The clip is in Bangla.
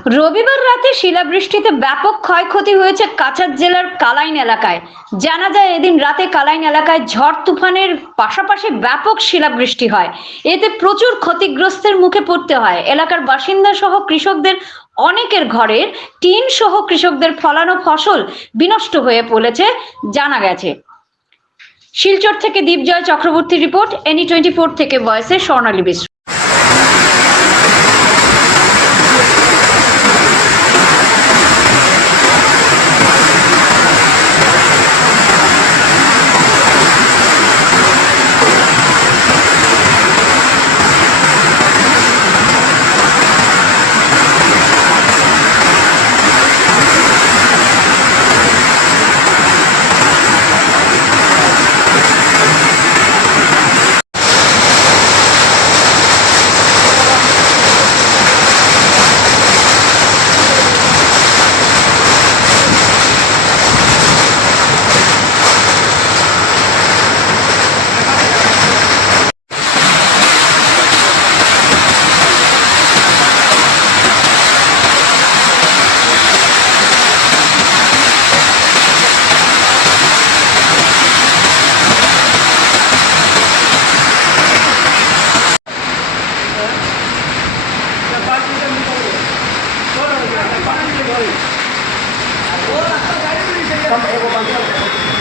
রবিবার রাতে শিলাবৃষ্টিতে ব্যাপক ক্ষয়ক্ষতি হয়েছে কাছাড় জেলার কালাইন এলাকায়। জানা যায় এদিন রাতে কালাইন এলাকায় ঝড় তুফানের পাশাপাশি ব্যাপক শিলাবৃষ্টি হয়। এতে প্রচুর ক্ষতিগ্রস্তের মুখে পড়তে হয় এলাকার বাসিন্দা সহ কৃষকদের। অনেকের ঘরের টিন সহ কৃষকদের ফলানো ফসল বিনষ্ট হয়ে পড়েছে জানা গেছে। শিলচর থেকে দীপজয় চক্রবর্তী রিপোর্ট, NE24 থেকে ভয়েসে স্বর্ণালী বিশ্ব। Sampai